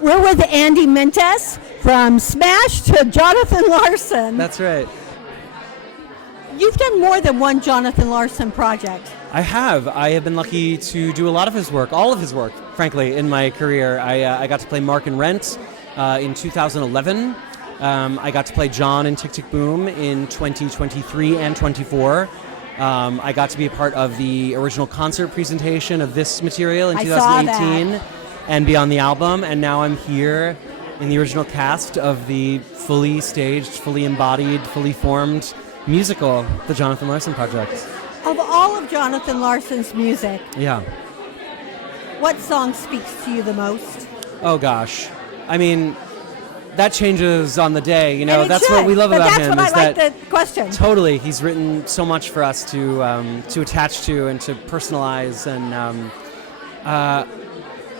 We're with Andy Mientus, from Smash to Jonathan Larson. That's right. You've done more than one Jonathan Larson project. I have been lucky to do a lot of his work, all of his work, frankly, in my career. I got to play Mark in Rent in 2011. I got to play John in Tick, Tick, Boom in 2023 and 24. I got to be a part of the original concert presentation of this material in 2018 and be on the album. And now I'm here in the original cast of the fully staged, fully embodied, fully formed musical, The Jonathan Larson Project. Of all of Jonathan Larson's music, Yeah. what song speaks to you the most? Oh, gosh. I mean, that changes on the day. You know, that's should, what we love about him. That's what is I like that the question. Totally. He's written so much for us to attach to and to personalize. And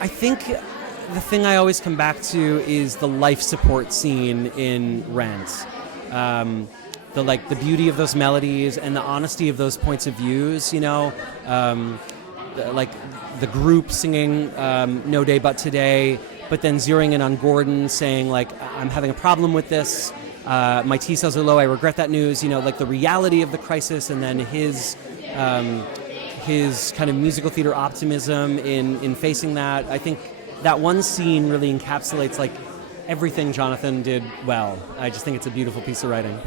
I think the thing I always come back to is the life support scene in Rent. The beauty of those melodies and the honesty of those points of views, you know, the group singing No Day But Today, but then zeroing in on Gordon saying, like, I'm having a problem with this, my T cells are low, I regret that news, you know, like the reality of the crisis, and then his kind of musical theater optimism in facing that. I think that one scene really encapsulates, like, everything Jonathan did well. I just think it's a beautiful piece of writing.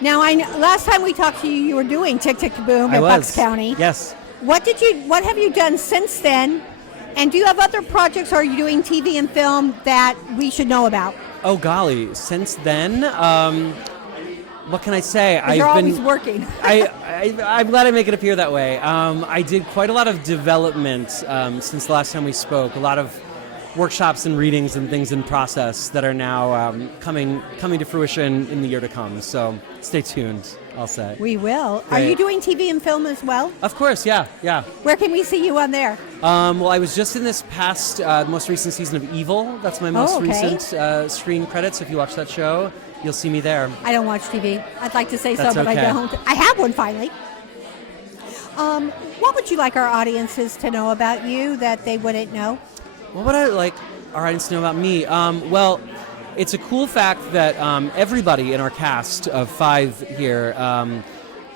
Now, last time we talked to you, you were doing Tick, Tick, Boom at Bucks County. Yes. What have you done since then? And do you have other projects, or are you doing TV and film that we should know about? Oh, golly. Since then, what can I say? You're always working. I'm glad I make it appear that way. I did quite a lot of development since the last time we spoke. A lot of workshops and readings and things in process that are now coming to fruition in the year to come. So stay tuned, I'll say. We will. Great. Are you doing TV and film as well? Of course, yeah. Where can we see you on there? Well, I was just in this past, most recent season of Evil. That's my most recent screen credits. If you watch that show, you'll see me there. I don't watch TV. I'd like to say That's so, but okay. I don't. I have one finally. What would you like our audiences to know about you that they wouldn't know? What would I like our audience to know about me? Well, it's a cool fact that everybody in our cast of 5 here,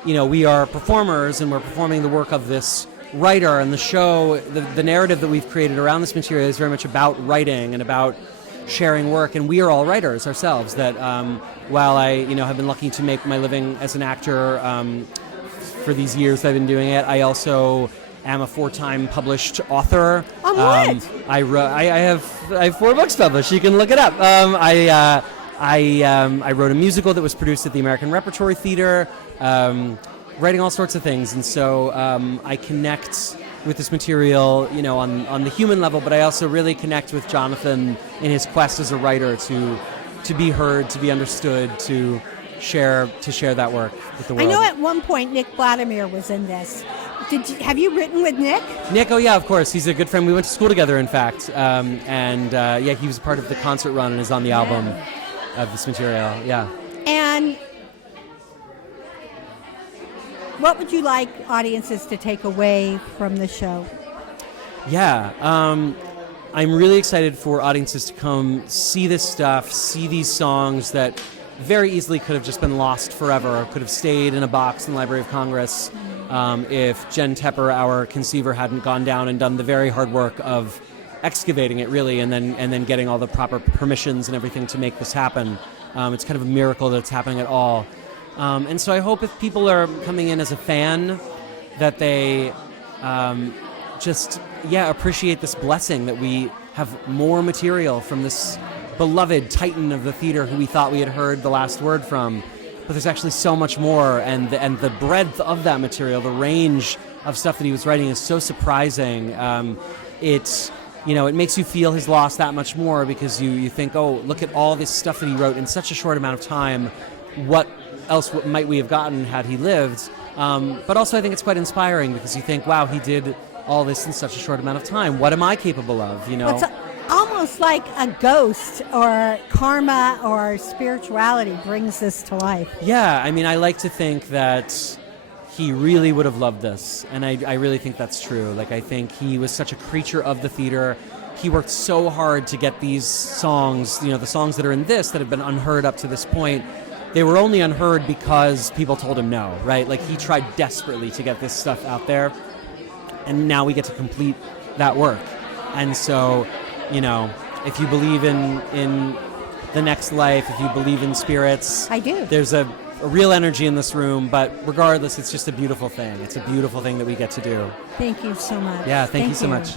we are performers, and we're performing the work of this writer, and the show, the narrative that we've created around this material is very much about writing and about sharing work, and we are all writers ourselves. That while I have been lucky to make my living as an actor for these years that I've been doing it, I also am a 4-time published author. On what? I have 4 books published. You can look it up. I wrote a musical that was produced at the American Repertory Theater, writing all sorts of things, and so I connect with this material, on the human level, but I also really connect with Jonathan in his quest as a writer to be heard, to be understood, to share that work with the world. I know at one point Nick Vladimir was in this. Have you written with Nick? Nick, oh yeah, of course. He's a good friend. We went to school together, in fact. He was part of the concert run and is on the album of this material. Yeah. And what would you like audiences to take away from the show? Yeah. I'm really excited for audiences to come see this stuff, see these songs that very easily could have just been lost forever, could have stayed in a box in the Library of Congress. If Jen Tepper, our conceiver, hadn't gone down and done the very hard work of excavating it, really, and then getting all the proper permissions and everything to make this happen. It's kind of a miracle that it's happening at all. And so I hope if people are coming in as a fan, that they appreciate this blessing that we have more material from this beloved titan of the theater who we thought we had heard the last word from. But there's actually so much more, and the breadth of that material, the range of stuff that he was writing is so surprising. It makes you feel his loss that much more, because you think, oh, look at all this stuff that he wrote in such a short amount of time. What else might we have gotten had he lived? But also I think it's quite inspiring, because you think, wow, he did all this in such a short amount of time. What am I capable of? It's almost like a ghost or karma or spirituality brings this to life. Yeah, I mean, I like to think that he really would have loved this, and I really think that's true. Like, I think he was such a creature of the theater. he worked so hard to get these songs, the songs that are in this that have been unheard up to this point. They were only unheard because people told him no, right? Like, he tried desperately to get this stuff out there, and now we get to complete that work. And so, if you believe in the next life, if you believe in spirits, I do. There's a real energy in this room, but regardless, it's just a beautiful thing. It's a beautiful thing that we get to do. Thank you so much. Yeah, thank you so much.